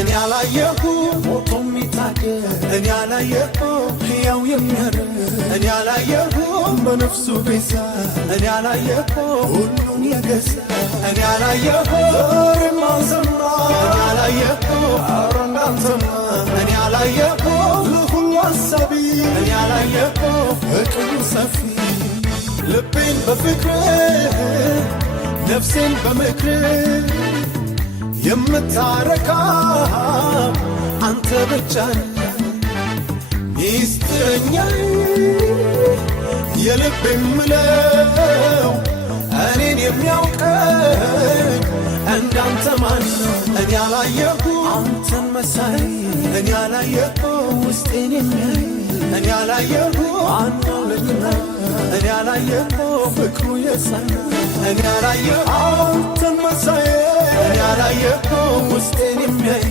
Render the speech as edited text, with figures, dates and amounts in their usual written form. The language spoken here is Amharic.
እኔ አላየሁም ሞቶ የሚታደግ እኔ አላየሁም ሕያው የሚያደርግ እኔ አላየሁም በነፍሱ ቤዛ እኔ አላየሁም ሁሉን የገዛ እኔ አላየሁም ዛሬም አልሰማ እኔ አላየሁም ኧረ እንዳንተማ እኔ አላየሁም ለሁሉ አሳቢ እኔ አላየሁም እቅዱ ሰፊ ልቤን በፍቅር ነፍሴን በምክር የምታረካ አንተ ብቻ ነህ ሚስጥረኛዬ የልቤ የምለው እኔን የሚያውቀኝ እንዳንተ ማን ነው? እኔ አላየሁም አንተን መሳይ እኔ አላየሁም ውስጤን የሚያይ እኔ አላየሁም አንተው ልጅና እኔ አላየሁም ፍቅሩ የጸና እኔ አላየሁም አንተን መሳይ እኔ አላየሁም ውስጤን የሚያይ